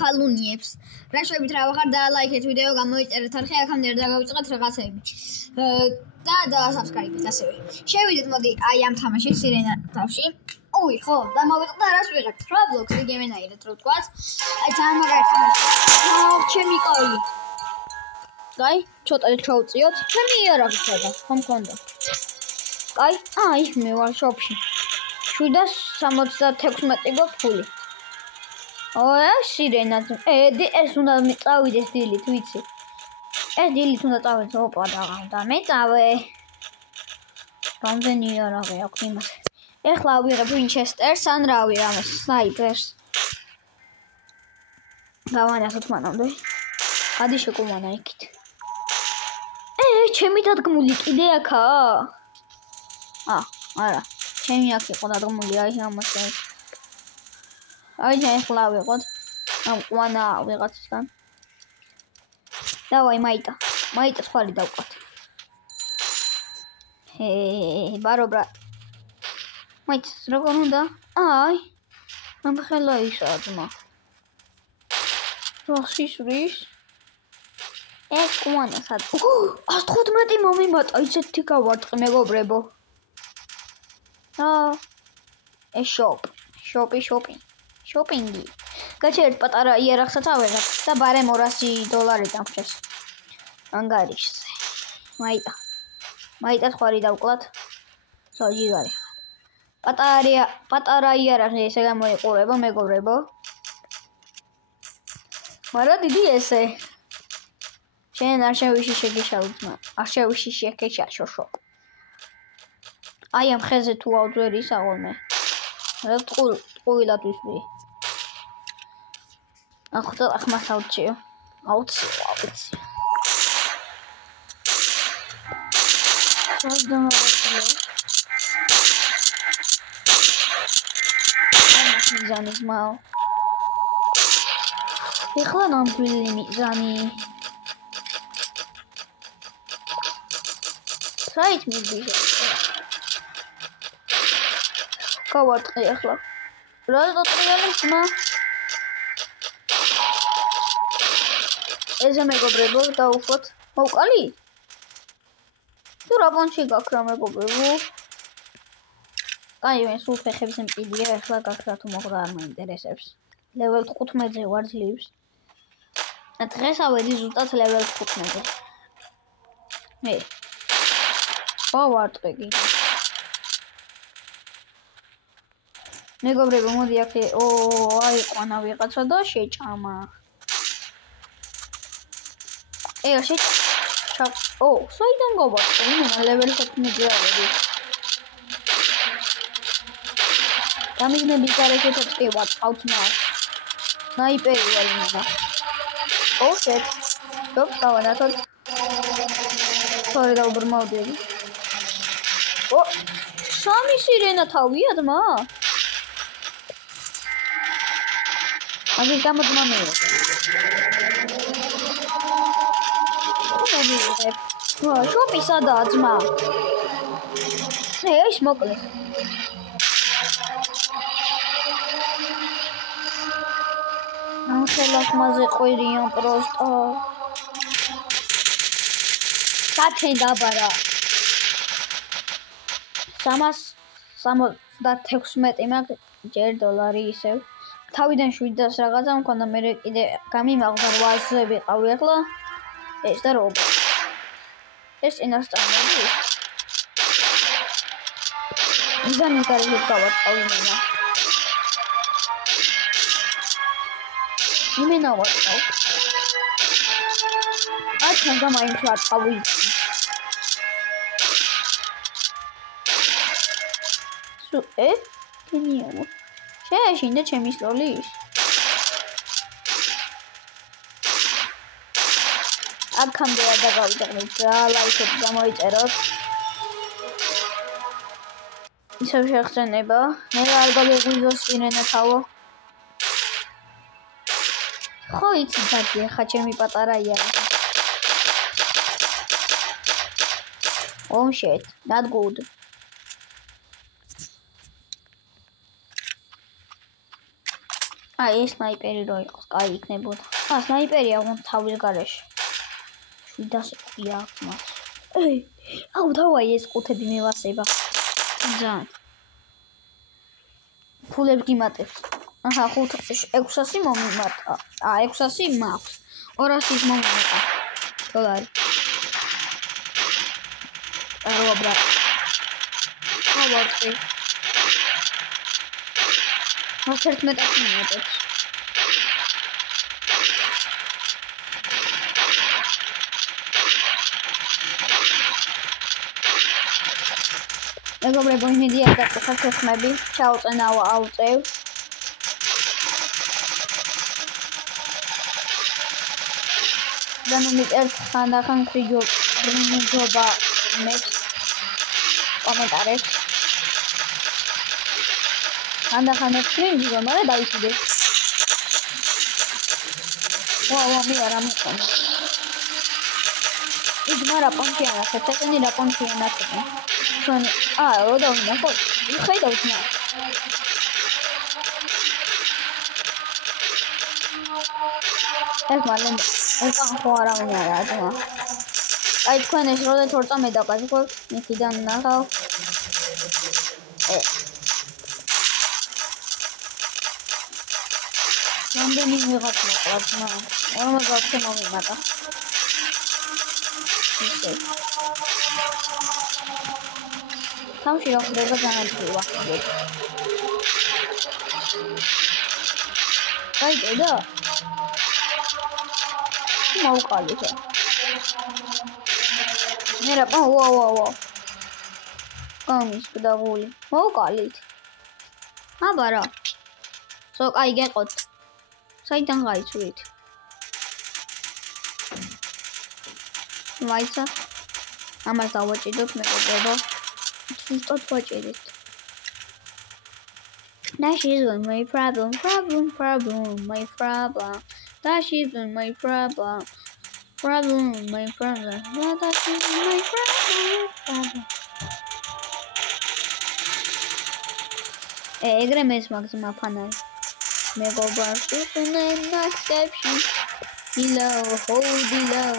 ქალუნიებს. რა შეებით რა ვახარ და ლაიქეთ ვიდეო გამოიწერეთ არხი აქამდე არ დაგავიწყეთ რაღაცები. და დასაბსკრაიბეთ ასევე. შევიდეთ მოდი აი ამ თამაშში სირენა თავში. ოი ხო და მოვიწყდა რას ვიღებთ Roblox იგივენაირად რო ვთქვათ. აი ძალიან თამაში. ჩემი კაი. კაი, ცოტა ჩავწიოთ. ჩემი იარაღი და ხომ მქონდა. კაი, აი მე ვარ შოპში. 776 გოფული. ოე სირენა. ეს უნდა წავიდეს დილით, ვიცი. ეს დილით უნდა წავიდეს, ოპა და მე წავე. რამდენი იარაღი აქვს იმას. ეხლა ვიღებ ვინჩესტერს ან რა ვიღებ სნაიპერს. დავანახოთ მანამდე. ადი შეკუმანა იქით. ჩემი დადგმული კიდე აქაა? არა. ჩემი აქ იყო დადგმული აი ამასე. აი ეხლა ვიღოთ. ამ ყوانا ვიღაცისგან. დავაი მაიტა. მაიტა ხარი დავყოთ. ბარობრა. მაიტა როგორ უნდა? აი. ამ ხელა ისა ძმა. როხიშრის. ეს ყوانا სად? 115 მომიმატა ისეთი გავარტყი მეგობრებო. ეს შოპინგი. გაჩერეთ პატარა იარაღსაც ავიღებ და ბარემ $200 დამჭერს. ანგარიშზე. მაიტა ხარი დავკლათ. სოჯიგარი. პატარა იარაღი ესე გამოიყურება მეგობრებო. მარა დიდი ესე. შენ არ შევიში შეგეშავდა. არ შევიში შეგეშა შოშო. აი ამ ხეზე თუ ავძვერი საღოლმე. რა ტყუილად ვისვი. ახლა ახმას ავჩიო. აუცი. საგდამავე. მიზანი მაო. ეხლა ნამდვილი მიზანი. საით მიდიო. გავარტყი ახლა. რა დატრიალებს მა? ეზე მეგობრებო დაუხოთ. მოვყალი? თუ რა ბონში გაქრა მეგობრებო? აი მე სულ ფეხებს მყიდია ახლა გაქრა თუ მოხდა არ მაინტერესებს. level 15-ზე ვარ ძლივს. დღეს ავედი ზუსტად level 15-ზე. მე ვარტყი კიდე. მეგობრებო მოდი აქ აი ყوانا ვიღაცა და შეჭამა. საიდან გავარტყი? მე level 15-ზე ავედი. გამიგნები გარეთეთ წვივა ავთმა. სნაიპერი ვარ იმენა. shit. Stop გავანათოთ. sorry დაუბრმავდები. სამი სირენა თავია ძმა? აგის გამოძმა მეო. შოპი სადაა ძმა? ეს მოკლე. ხელას მასე ყვირიან პროსტო. სათენ დაბარა. 316 მაგ ჯერ $. ისევ. თავიდან 700 რაღაცა მქონდა მე კიდე გამიმაღდა 800-ზე ვიყავი ახლა. ეს და რობო. ეს წინასწარმეტი. მიზანი კარგად გავარტყავი მენა. იმენა ვარტყავ. აქან გამაინც ვარტყავი. კენიაო. შეაშინდა ჩემი სლოლის. აქამდე არ დაგავიწყდით რა ლაიქები გამოიწეროთ. ისევ შეხსენება. მე არ გაგეგვიზოს სირენა თავო. ხო იცი დადი ხა ჩემი პატარა იარაღი. Oh shit, not good. აი ეს სნაიპერი რო იყოს, კაი იქნებოდა. სნაიპერია ვон თავის გარეშე. შვიდას ყია აქვს მას. აუ დავაი ეს ყუთები მევასება. ძალიან. ფულებს გიმატებს. 600 მომიმატა. 600 მაქვს. 200 მომიმატა. დოლარი. არო ბრა. ავარტი. 11 მომიმატებს. მეგობრებო, იმედი არ დაგწახთ ხმები, ჩაუწენავ აუწევ. და ნუ მიწერთ ხანდახან ხრიჯობა მე კომენტარებს. ხანდახან ხრიჯობა, მაგრამ დაიჭიდეთ. ვაუ, მე არ ამოწონა. ის მარა პონჩიანა, ცოტანი რა პონჩიანა თქვენ. რო დავინახოთ, ხედავთ მას. ეს მალე ეს ხო არავინ არა თქმა. აი თქვენ ეს როდი 12 დაგაჭიროთ, მითიდან ნახავ. რამდენი ვიღაც მოყავთ მა. 40 მომიმატა. თავში რა ხდება განაცხადება. აი და მოუყალით. მე რა ვაუ. ამის გადაგული. მოუყალით. აბა რა. სოკაი გეყოთ. საიდან გაიცვლით? მაიცა. ამას დავაჭიდოთ მეგობრებო. Stop watching it. That is my problem. My problem. That is my problem. My problem. That is my problem. Egre mes maxima panel. Mega bar to the exception. Below, hold below.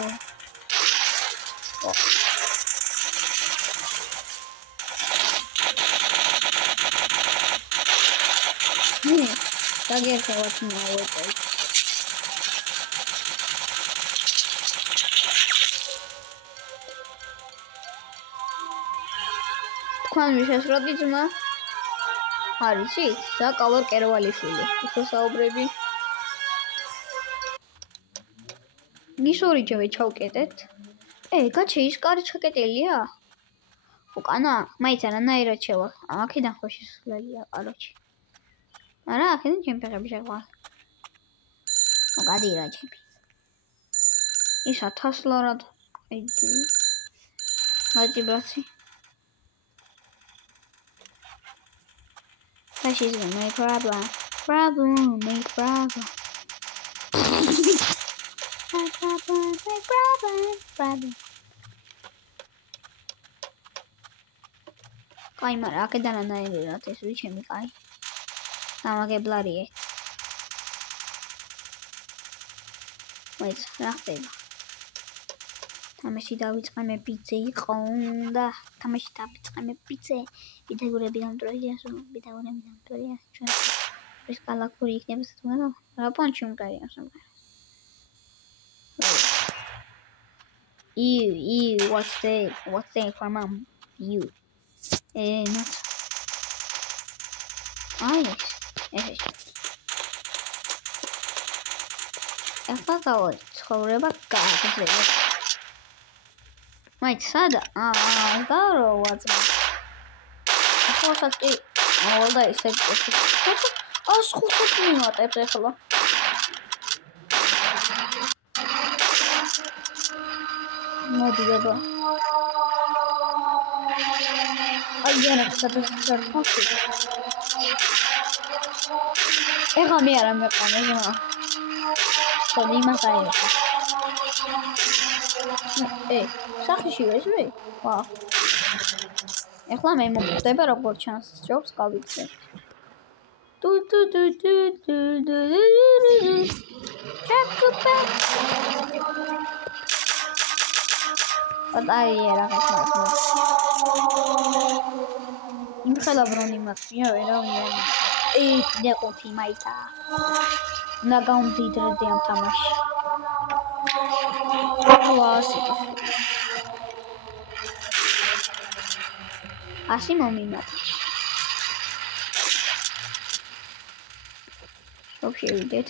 Დაგერხა ვათმა ვეწე. თქვენ ვიშესროდი ძმა? არიცი? საკავარ კერვალიშვილი. ისო საუბრები. ნისორიჯევე ჩავკეტეთ. გაჩე ის კარი ჩაკეტელია? უკანა, მაინც არანაირად შევა. აქედან ხო შესასვლელია, კაროჩი. არა, აქედან ჩემი ფეხები შეყვალ. გადირა ჩემი. ის 1000 ლარად. ეჯი. მაჭი ბრაცი. That is my problem. My problem. Кай мара, აქედან ანაირად ეს ვი ჩემი კაი. გამაგებლარიე. მოიც რა ხდება? თამაში დავიწყე პიცე იყო და თამაში დავიწყე პიცე. ბიდაგურები დამტროია, ჩვენ ეს კალაკური იქნება თქო, რა პონჩი უმკარია სამყარო. What's the for mom? You. Not. Yes. Efaqaot, ცხოვრება გააკეთებს. მაინც სადა? გავროვაც. ახლა კი მოვიდა ისე. 500 მინუტებს ახლა. მოდი ბაბა. აიარა გადასწრაფი. ეხლა მე არ მეყანე ზმა. ხოდი იმას აიღე. სახიში ვესვი? ვა. ეხლა მე მომხდება როგორც ჩანს ჯობს გავიქცე. Bataille რაღაც მაგას. იმ ხელა ბრონი მაქვს, რა ნეყოფი მაითა. უნდა გავმდიდრდე ამ თამაში. კლასიკა. ასი მომიმატა. Вообще видит.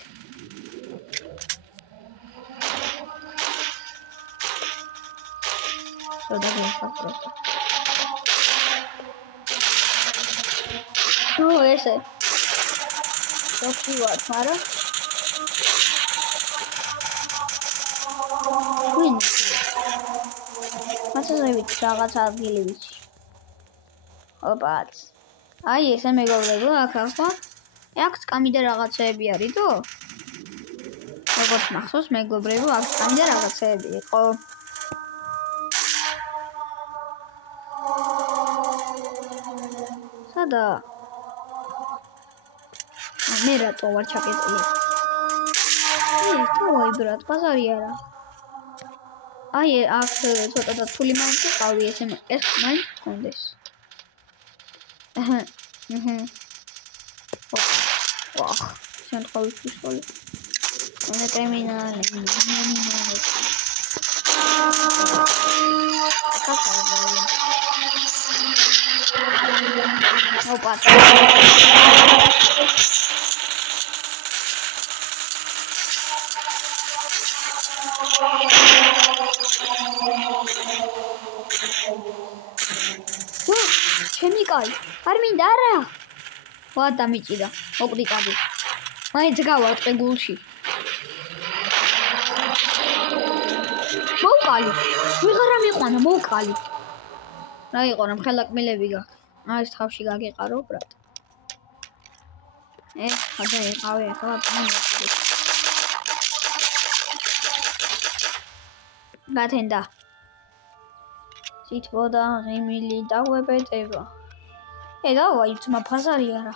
Что даже просто. Ну, ese. Вообще вот, смотри. Вынесли. Смотри, რაღაც ადგილი ვიცი. ოპაც. აი, ესე მეგობრებო, აქ ახლა აქ წკამი და რაღაცეები არის, თო? როგორც მახსოვს, მეგობრებო, აქ წკამი და რაღაცეები იყო. სადა? მე რატო ვარ ჩაკეტილი? თავი ბრატ, ბაზარი არა. აი, აქ ცოტა და თული მოვიყავი, ესე ეს მაინც გქონდეს. Wow, siamo troppo piccoli. Non è criminale. Oh, pazzo. Chemical. Armindara. What damage da? Ogdi kadi. Main გავარტყე გულში. მოვყალი. ვიღარა მიყვანა, მოვყალი. რა იყო რა მხელაკმილები გაქვს. აი ეს თავში გაგეყარო, ბრატ. ხადა ეყავი ახლა მომწყვეტ. გათენდა. სიტყვა ღიმილი დაგვებეტება. დავაი თმა ფაზარი არა.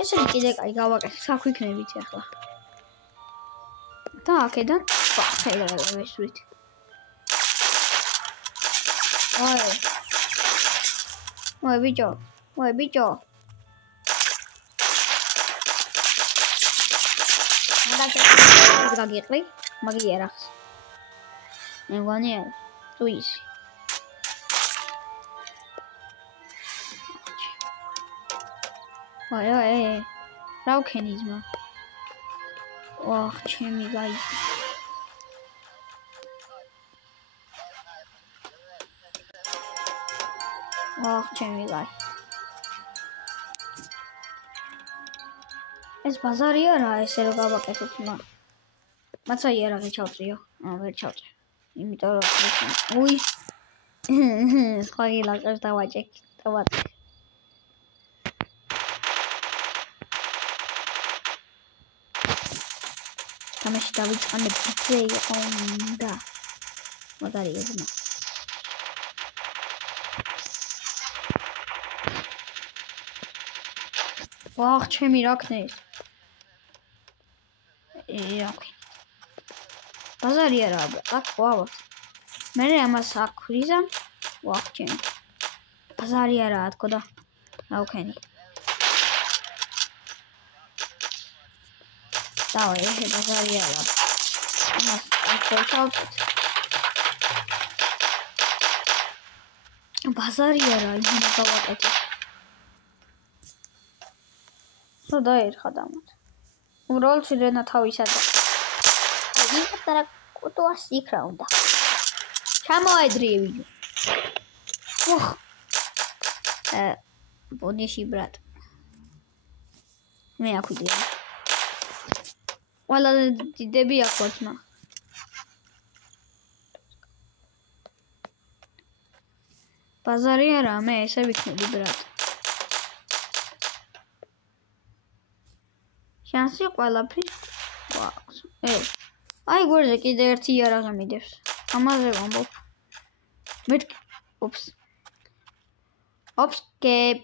ესე კიდე კაი გავაკეთე, საქვიქნებით ახლა. და აქედან ხელი ვესვით. Ой, ბიჭო. გაგიყრი, მაგიერახს. მე ვანი არა. თუ ისი. Ой, რა ვქენი ძმა? ვახ, ჩემი გაი. ვახ, ჩემი გაი. ეს ბაზარი არა, ესე რომ გავაკეთოთ, მაცა იარაღი ჩავწიო. ვერ ჩავწი. იმიტომ რომ უი. სხვა გილაყებს დავაჭექი, დავაჭექი. თამაში დავიწყანებ ფლეი უნდა. მაგარია ძმა. ვახ, ჩემი რა ქნეს? ოკეი. ბაზარი არა, აქ ვავა. მე ამას აქ ვიზამ. ვახ, ჩემი. ბაზარი არა, თქო და. რა ვქენი? დავაი, ეს ბაზარი არა. ამას ახალწოთ. ბაზარი არა, იმენა გავაკეთე. და ერხა დამოთ. უბრალოდ სირენა თავისადა. აი, და კუტუას იქრა უნდა. ჩამოედრიე ვიდეო. ოხ. ბოდიში ბრატ. მე აკვიდია. ყველა დიდები აკვოთმა. ბაზარი არა, მე ესე ვიქნები ბრატ. შანსი ყველაფრის გვაქვს. აი გვერდზე კიდე ერთი იარაღი მიდევს. ამაზე ვამბობ. Ops, keep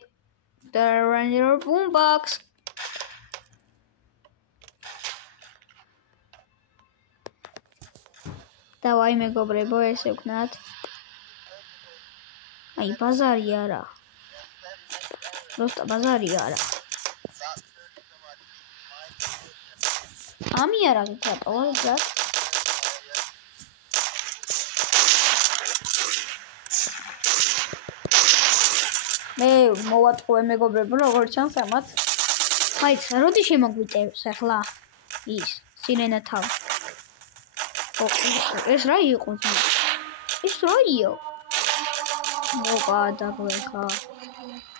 the ranger boombox. დავაი მეგობრებო, ესე ვქნათ. აი, ბაზარი არა. Просто ბაზარი არა. ამი არა გქრატო, ზად. მე მოვატყუე მეგობრებო, როგორც ჩანს ამათ. აი, როდი შემოგვიწევს ახლა ის სირენა თავი. ეს რა იყო? ეს რა იყო? მოკა დაგვეხა.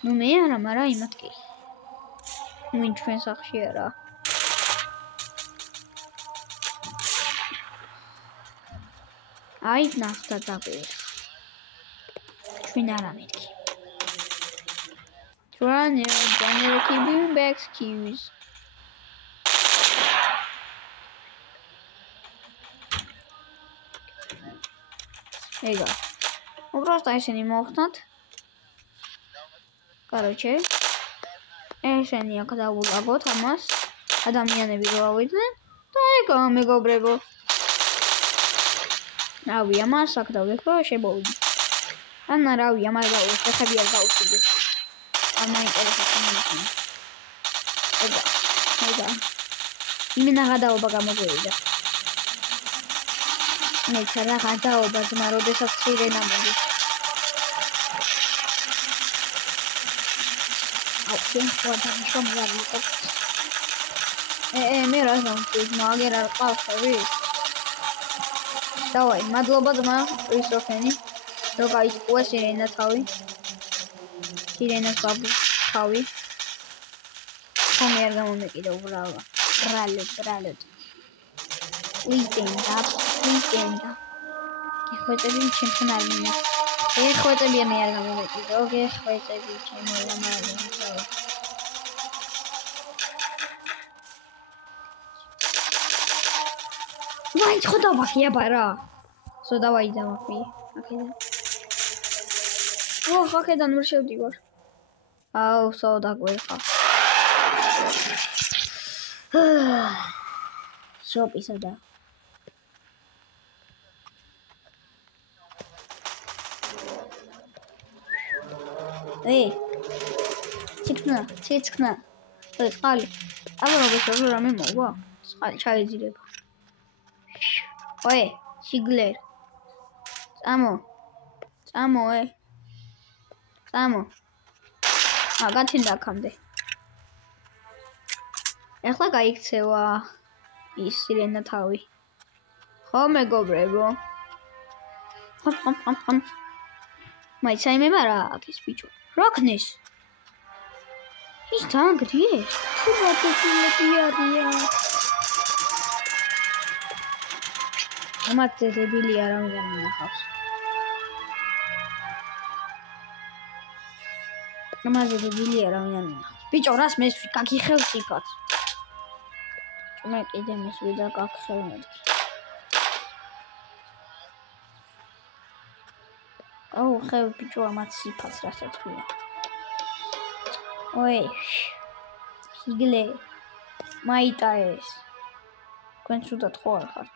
ნუ მე არა, მაგრამ იმათ კი. ვინ ჩვენ სახში არა. აი, ნახდა დაგვეხა. ჩვენ არა მეთქი. Run your general keeping back cues. Ega. Просто ისინი მოვხსნათ. Короче, ესენი აქ დავულაგოთ ამას. ადამიანები რო ავიდნენ და ეკა მეგობრებო. რავი, ამას აქ დავექო, შემოვიდი. ანა რავი, ამას დავექო, ხები არ გავუშვიდი. Ama interesanti. Ega. იმენა გადაობა გამოგვივიდა. მე ცარა გადაობა ძმა, როდესაც სირენა მოდის. აუ, შენ შევადარიყო. მე რა ზონტის, მაგერ არ ყავსები? დავაი, მადლობა ძმა, კრისტოფენი. რო გაიწუე სირენა თავი. Sirenas babu თავი. ხომი არ გამომეკიდა უბრალოდ. ბრალეთ. Please stand up. გეხვეწები ჩემთან არ მინა. გეხვეწები მე არ გამომეკიდა. გეხვეწები ჩემო ლამაზი. ვაი, ხოდა ვახია ბარა. სოდავაი დავახი. აქედან. აქედან ვერ შევდივარ. აუ, სოდაგვეხა. შოპისოდა. ცეცხნა. წყალი. აბა მოგესწრო რამე მოვა. წყალი ჩაეძირება. სიგლერ. წამო. გათინდა აქამდე. ეხლა გაიქცევა ის სირენა თავი. ხო მეგობრებო. ხომ. მაიცა იმება რა აქ ის ბიჭო. რა ქნეს? ის დაანგრიეს? თუ მათები არიან. ამათზე დებილი არავინ მინახავს. ამაზე დებილი არავინ მინახავს. ბიჭო, რას მესვი, გაგიხევ სიფაც. მე კიდე მესვი და გაგხევ მეთქი. აუ, ხევ ბიჭო, ამათ სიფაც რასაც ქვია. სიგლე. მაიტა ეს. თქვენ ცუდად ხო არ ხართ?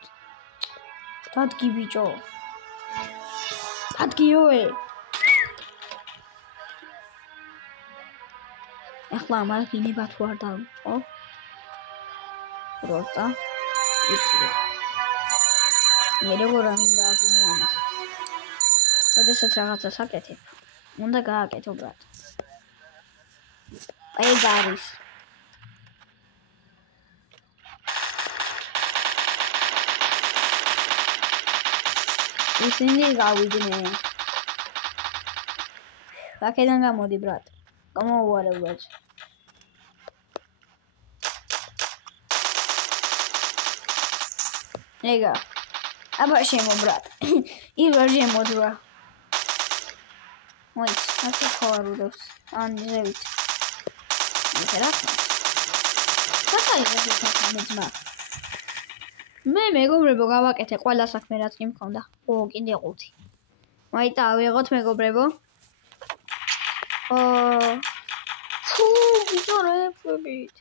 დადგი ბიჭო. დადგიოე. ეხლა ამას გინება თუ არ დავიწყო. Просто. მე როგორ არ უნდა აგინო ამას. როდესაც რაღაცას აკეთებ, უნდა გააკეთო ბრატ. აი გარის. ისინი გავიდნენ. აქედან გამოდი ბრატ. გამოვუარე ბრატ. Ega. აბა შემო ბრატ. ირვარ შემოდვა. მოიც, ასე ხوارუდებს. ან ზევით. ეს რა? საერთოდ მე მეგობრებო გავაკეთე ყველა საქმე რაც კი მქონდა. კიდე 5. მაიტა ავიღოთ მეგობრებო. ფუ, ბიჭორებით.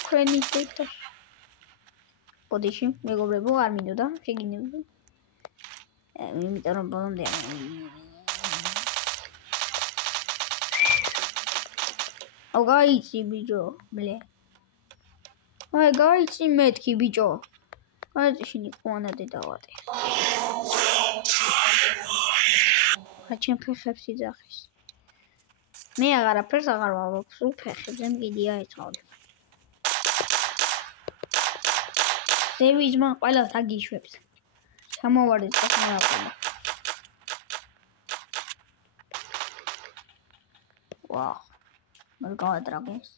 თქვენი დედა. ბოდიში მეგობრებო არ მინდოდა შეგინებდი იმიტომ რომ ბოლომდე აუ გაიცი ბიჭო ბლე აი გაიცი მეთქი ბიჭო აი შენი ყوانა დედავატე აჩენ ფეხებს იძახის მე აღარაფერს აღარ ვავლობ სულ ფეხებზე მგიდია ეცავდი ზევიჯმა ყველას აგიშვებს ჩამოვარდეთ სასმელავყელა ვაუ მე გავადრაგეს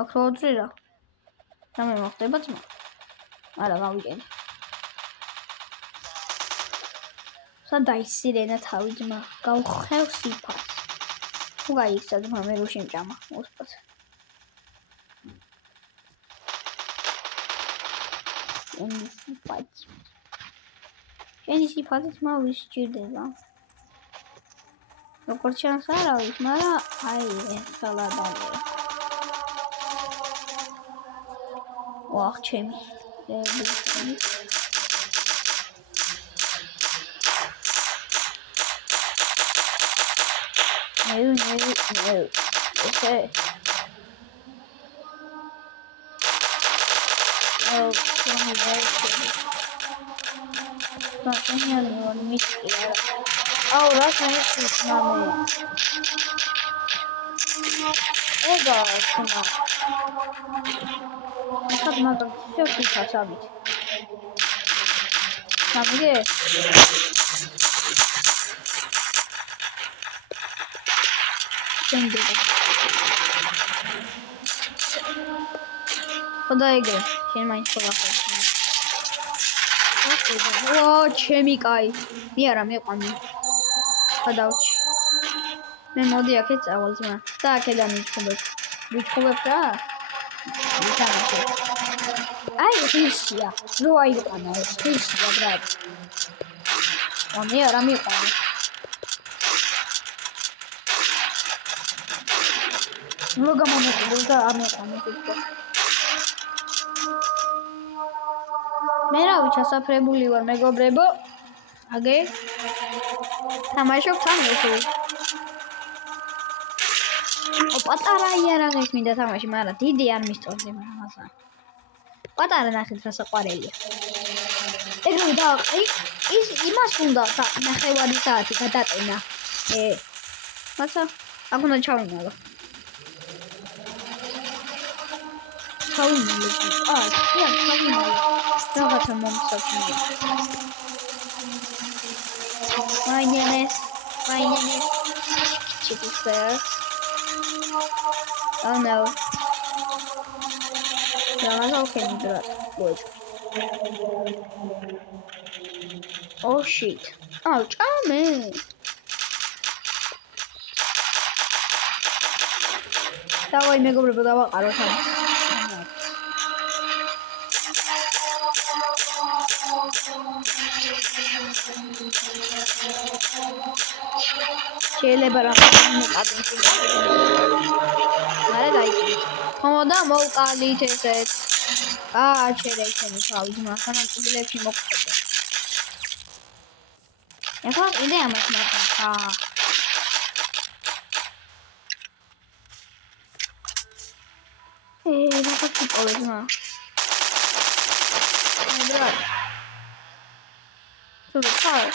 აქ რო ძრირა სამე მოხდება ძმა არა გავიგე სადაი სირენა თავი ძმა გავხევ სიფას თუ გაიქცა ძმა მე რო შემჭამა უსპოთ შენი სიფათი ძმა ვის სჭირდება როგორც ჩანს არ არის მაგრამ აი სალადაა ვახ ჩემი okay oh that's nice mami ega come on Как надо все поставить. А где? Куда игры? Чем меньше проходит. О, чемикай. Мера, мне память. Подауч. Მე მოდი აქეთ წავალ ძმა. და აქედან ვიჩხუბებ რა. აი ისია. რო აიყვანა ეს ისია ბრატ. მე არა მიყვანა. ნუ გამომეწონა და არ მიყვანა ეს. მე რა ვიჩასაფრებული ვარ მეგობრებო. აგე. თამაშობ თან ესე. პატარა იარაღით მინდა თამაში, მაგრამ დიდი არ მისწორდი მაგასა. პატარა ნახეთ რა საყვარელია. ეგრევე და ის იმას უნდა ნახევარი საათი გადატენა. მაცა აქ უნდა ჩავინალო. ჩავინალო. ჩავინალო. რაღაცა მომსაჯული. My name is Chippy Square. Oh no. That's okay, good. Oh shit. Ouch, oh man. Давай, мне говорю, давай, хорошо. შეიძლება რა მიყადოს არა დაიწყე ხოდა მოვყალით ესეც აჩერე ისინი თავი მაგრამ წილებში მოგწოდე ეხლა იდეა მაქვს მაგრამ რა გიყოლე ძმა ბრა სულხარ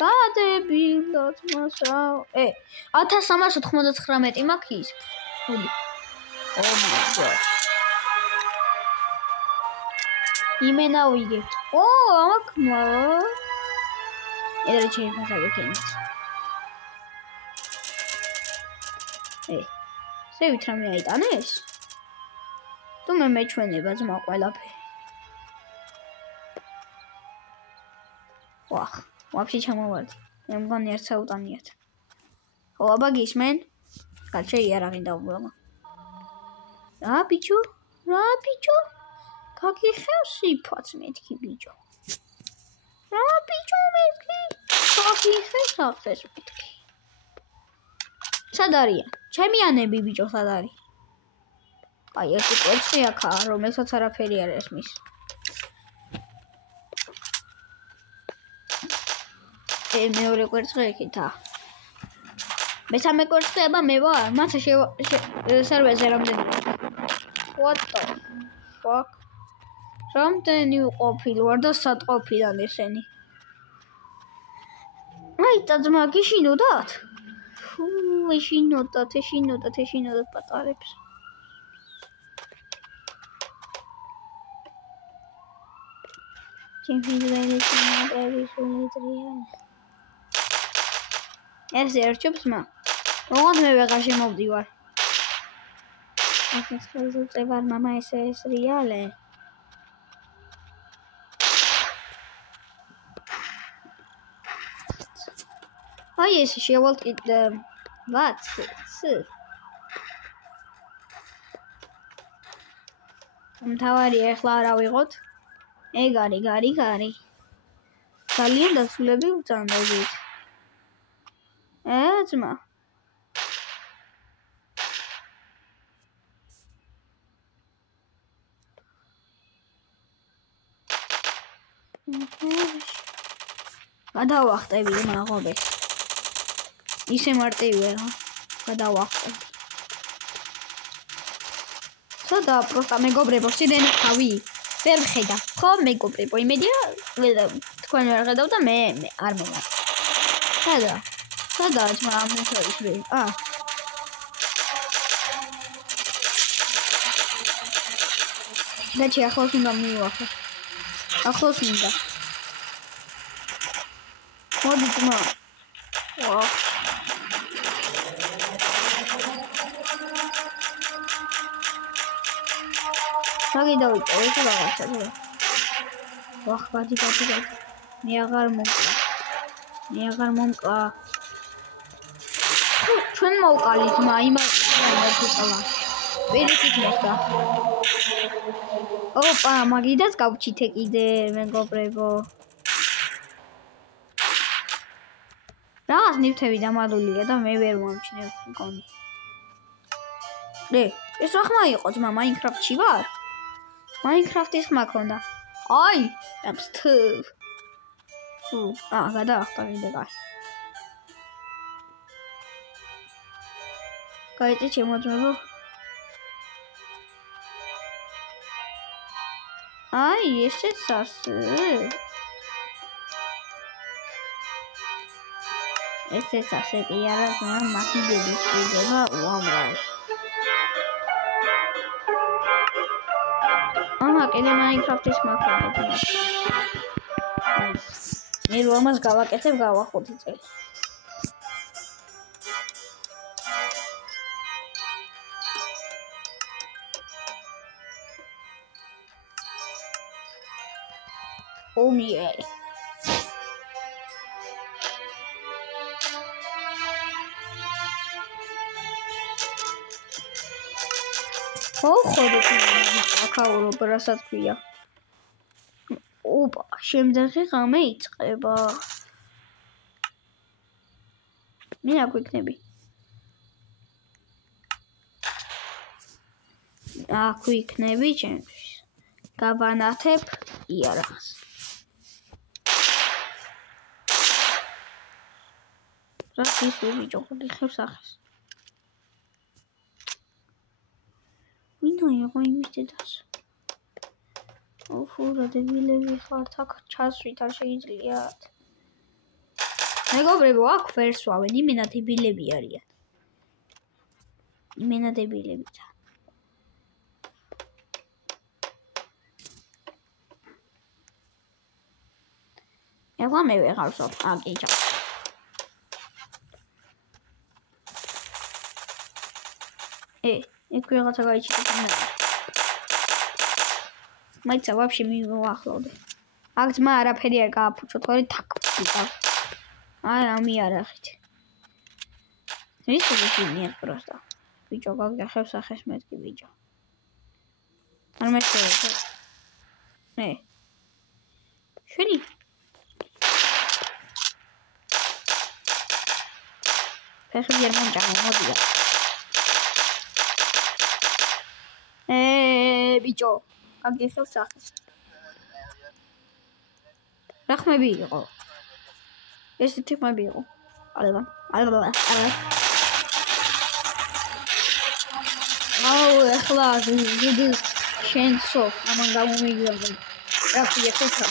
გადებილოთ მასაო 1399 მაქვს ის ფული Oh my god იმენა ვიგე ამაკმა ერე შეიძლება გაკეთოთ სევით რამე აიტანეს თუ მე მეჩვენება ძმა ყველაფერი ვახ вообще ჩამოვარდი მე მგონი ერთ საუტანიათ ხო აბა გისმენ კაცი იარაღი დაუბრალო რა ბიჭო გაგიხევსი ფაც მეთქი ბიჭო რა ბიჭო მეთქი გაგიხევს ახეს მეთქი სად არიან ჩემი ანები ბიჭო სად არის? აი ერთი კვერცხი აქაა, რომელსაც არაფერი არ ესმის. მეორე კვერცხი იქითაა. მესამე კვერცხი აბა მე ვარ, მაცა სერვერზე რამდენი? What the fuck? რამდენი ყოფილი ვარ და სად ყოფილან ესენი? აი და ძმა გიშინოდათ? ფუ, ეშინოდათ პატარებს. ეს ერჩობს მა. ოღონდ მე ვეღარ შემოვდივარ. ახლა წევარ მამა ეს რეალე. აი ეს შევალთ ვაც მთავარი ახლა არა ვიღოთ. ეგარი. ძალიან დასულები ვწანდებით. ძმა. გადავახტები მაღობე. ისე მარტივია, გადავახტებ. სადა პროსტა მეგობრებო, სირენი ხავი. ვერ ხედა. ხო, მეგობრებო, იმედია თქვენ ვერ ხედავ და მე არ მენა. სადა ძმა ამეთოის ვი. და ახლოს უნდა მივახო. ახლოს უნდა. მოდი ძმა. მაგი დავიწყო ეს რაღაცა. გადი. მე აღარ მომკლა. ჩვენ მოვყალი ძმა, იმალა. პირიქით მოხდა. ოპა, მაგიდაც გავჩითე კიდე, მეგობრებო. რაღაც ნივთები დამალულია და მე ვერ მომჩნევ მგონი. ეს რა ხმა იყო ძმა, მაინკრაფტში ვარ? მაინკრაფტის ხმა ქონდა. აი, აბსტ. გადაახტა კიდე კაი. გაიწი შემოძმებო. აი, ესეც ასე. ესეც ასე კი არა, ძმა, მათიდების ყიდება უამრავი. კიდე მაინკრაფტის მაქვს. მე რომ ამას გავაკეთებ, გავახოთი წელი. ომიე. ხოდეთ აკაურო რასაც ქვია. ოპა, შემდეგი ღამე იწყება. მე რა გვიქნები? აქ ვიქნები ჩემთვის. გავანათებ იარაღს. რა ის ვიჯო ხებს ახეს. იყო იმის დედას. რა დებილები ხართ, აქ ჩასვით არ შეიძლებიათ. მეგობრებო, აქ ვერ სვავენ, იმენა დებილები არიან. იმენა დებილებითა. ეხლა მე ვეღარ ვსვავ, აკიჭა. იქ რაღაცა გაიჩიტა. მაიცა ვაფშე მივახლოვდე. აქ ძმა არაფერი არ გააფუჭო, თორე თაკ ვიყავ. აი ამიარახით. ის ისინია პროსტა. ბიჭო გაგახევს ახეს მეთქი ბიჭო. არ მეცხოვე. შენი ფეხი ვერ მომჭამო, მოდია. ბიჭო. გაგიხევ სახე. რა ხმები იყო? ესეთი ხმები იყო. აუ, ეხლა დიდი შენსო, ამან გამომიგზავნა. რა ქვია ხეთა?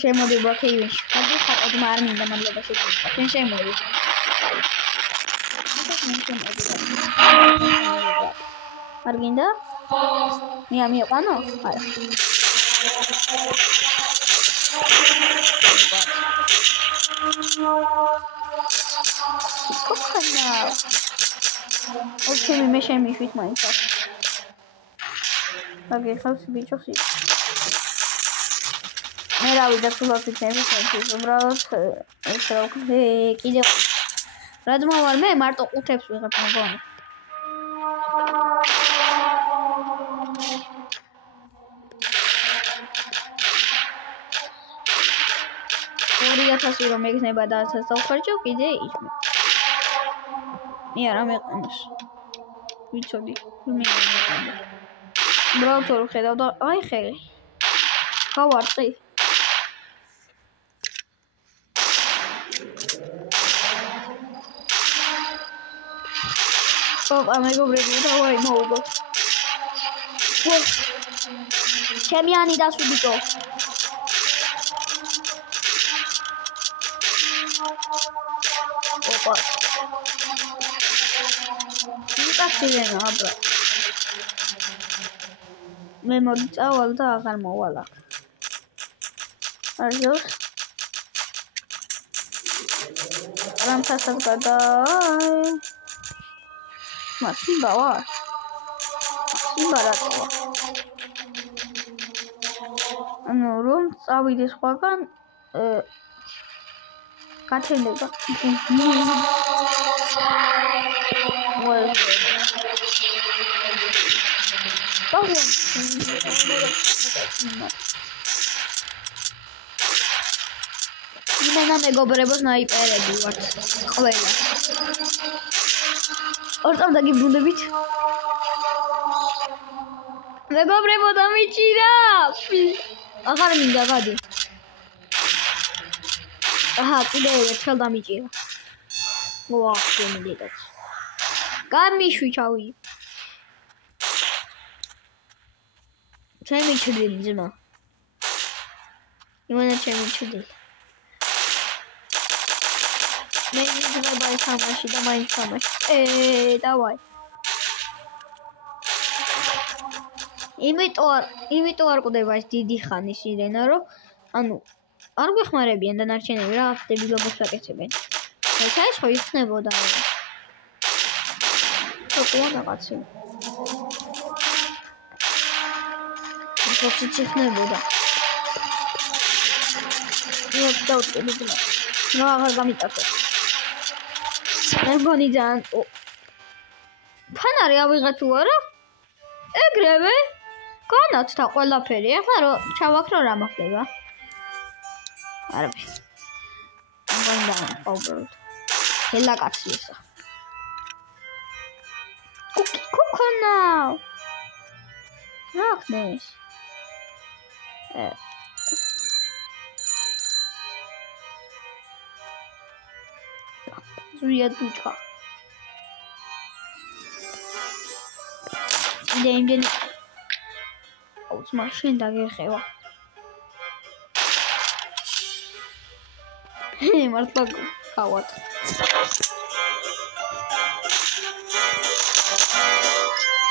შემოდი ბაქეივში. ხადი ხაყოდ არ მინდა მადლობა შეგვიძლია. შენ შემოდი. არ გინდა? მე ამიყვანო? არა. კოქანა. ოკეი, მე შემიშვით მაინც. აგიხავს ბიჭოსი. მე რა ვიდა სულაფით ნებისმიერ უბრალოდ ეს რა კიდე რადგან ვარ მე მარტო ყუთებს ვიღებ მოგონი 2000 რომ ეგნება და 1000 დავხარჯო კიდე იჭმე მე არ ამეყანოს ვიცოდი მე უბრალოდ ხედავ და აი ხელი გავარტყი ოპა მეგობრებო დავაი მოუგო ჩემი ანი დასვიდიკო ოპა ისახილენა აბა მე მოწავალ და აღარ მოვალ აქ არჯოს რამთასაც გადაი Simba var. Simba რატოა? ანუ რომ წავიდეს სხვაგან გათენდება. იმენა მეგობრებო სნაიპერები ვართ. ყველა. ორწამ დაგიბრუნდებით. მეგობრებო დამიჭირა. აღარ მინდა გადი. აჰა, კიდევ ერთხელ დამიჭირა. ვა, შემიძლია. გამიშვი ჩავი. ჩემი ჩრდილი ძმა. იმენა ჩემი ჩრდილი. მე მინდა თამაში და მაინც თამაში. დავაი. იმიტომ არ ყდება ეს დიდი ხანი სირენა, რომ ანუ არ გვეხმარებიან დანარჩენები რა დებილობას გაკეთებენ. ეს ხო იხნებოდა. თქო რაღაცა. ეს იხნებოდა. მე დავტკები ძმა. რა აღარ გამიტაცო. მე მგონი ძალიან ფანარი ავიღე თუ არა? ეგრევე განათდა ყველაფერი. ახლა რომ ჩავაქრო რა მოხდება? არაფერი. მგონი დაუბრუნდ. ჰელაკაცი ესა. კუკონა. რა ხნეს? ზუია დუჩა. იმდენ აუც მაშინ დაგეხევა. მართლა გავატ.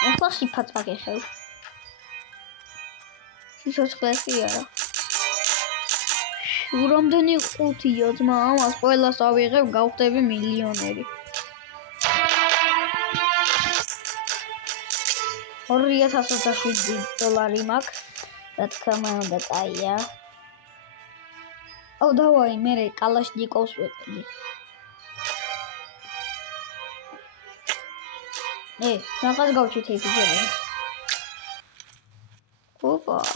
ახლა სიფაც გაგეხევ. სიცოცხლესი არა. რამდენი ყუთია ძმა ამას ყველას ავიღებ გავხდები მილიონერი 2027 დოლარი მაქვს რა თქმა უნდა კაია აუ დავაი მე კალაშნიკოვს ვეყიდი რაღაც გავჩით ეფიჯერა ოპას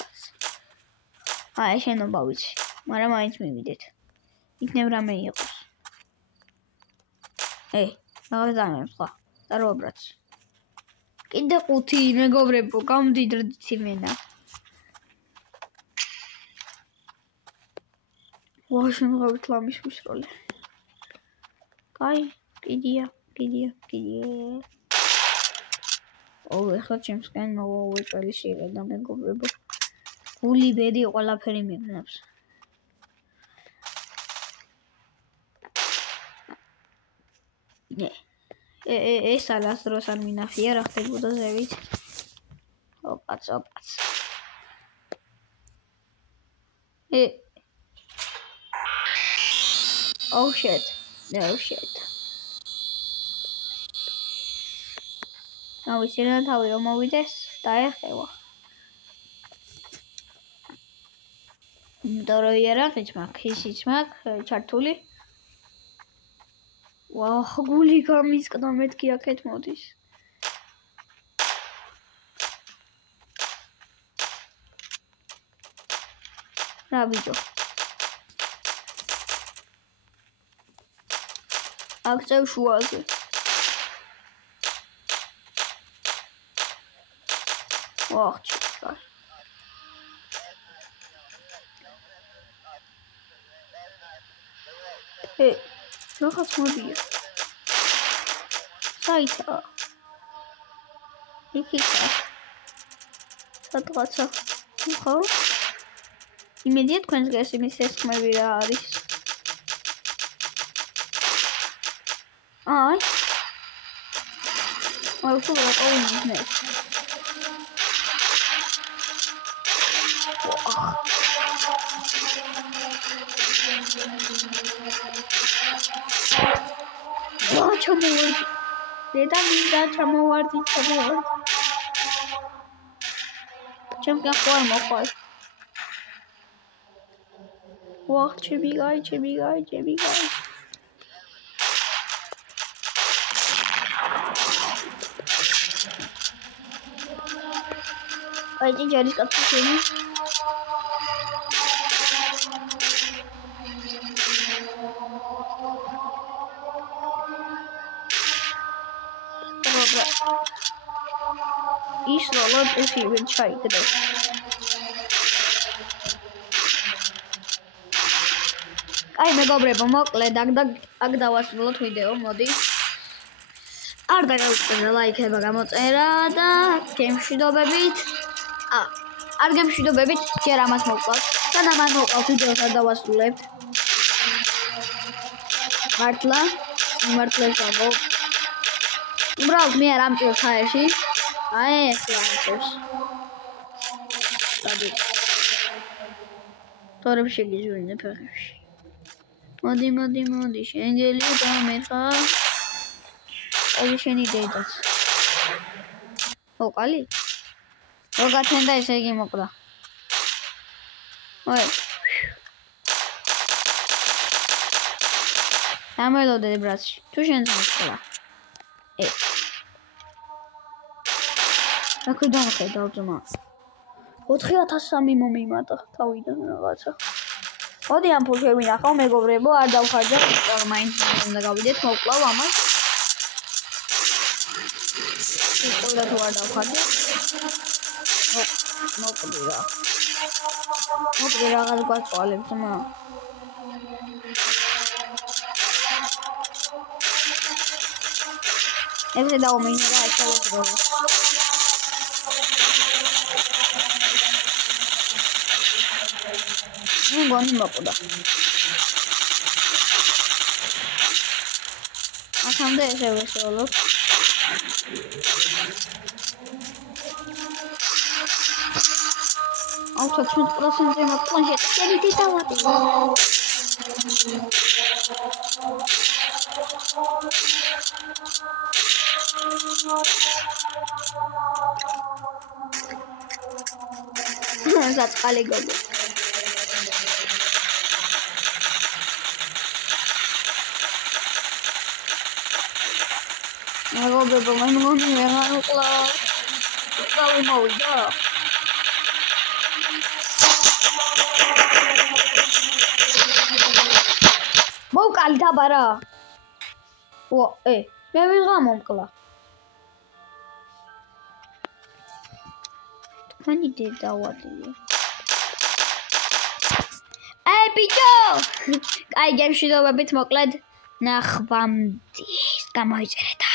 აი შენობა ვიცი მაგრამ მაინც მივიდეთ. იქნებ რამე იყოს. რაღაც დამემ სხვა. დაროაბრაც. კიდე 5 მეგობრებო, გამდიდრდით იმენა. ვაშენ გავით ლამის მისროლე. კაი, კიდია. ეხლა ჩემსკენ მოვუწელი სირენა მეგობრებო. გული ბედი ყველაფერი მიგნებს. ეს ალას დროს არ მინახია რა ხდებოდა ზევით. ოპაც. Oh shit. No shit. ავისერა თავი რომ მოვიდეს, დაეხევა. იმიტომ იარაღიც მაქვს, ისიც მაქვს ჩართული. ვაჰ, გული გამისკდა მეთქი აქეთ მოდის. რა ბიჭო. აქცევ შუაზე. ვაჰ, ჩიკა. რაღაც მოდია. საითა. იქითა. სადღაცა. ხო? იმედია თქვენს გესმის ეს ხმები რა არის. აი. ვაუ, რა ყოველდღე. ვაუ, ჩამოვარდი. დედა მინდა ჩამოვარდი. ჩემგან ხო არ მოხვალ. ვაუ, ჩემი გაი. აი ჯერის კაცი. ის როლად ეს ივენ ჩაიგდო. აი მეგობრებო, მოკლედ აქ დავასრულოთ ვიდეო, მოდი. არ დაგაუწყდა ლაიქება გამოწერა და გემშვიდობებით. არ გემშვიდობებით, ჯერ ამას მოვკლავთ. და ამან მოვკლავთ ვიდეოს არ დავასრულებთ. მართლა შევო. უბრალოდ მე არ ამჭირებს ჰაერში. აი ეს რა ამჭირებს. დადი. თორემ შეგიჟვინე ფეხებში. მოდი, შენგელი დამერხა. აი შენი დედაც. ოკალი? როგათენდა ესე იგი მოკლა. ой. ამელოდე ბრატში. თუ შენც მოკლა. აქ დავხედავ ძმა. 4003 მომიმატა თავიდან რაღაცა. მოდი ამ ფულს შევინახავ მეგობრებო, არ დავხარჯა, მაინც უნდა გავიდეთ, მოვკლავ ამას. ყველა თუ არ დავხარჯა. მოკლე რაღაც გვაწვალებ ძმა. ესე დავმინე რა შეიძლება. გონი მოკვდა. აქამდე ესე ვესწავლობ. აუто 10%-ზე მოპლანშეტ შევიდე დავატი. საწყალი გოგო. მეგობრებო, მე მგონი ვეღარ უყლავ. დავიმოვიდა. მოვკალი დაბარა. მე ვიღა მომკლა. მანი დავადილი. აი ბიჭო! აი გემშვიდობებით მოკლედ ნახვამდის გამოიწერეთ.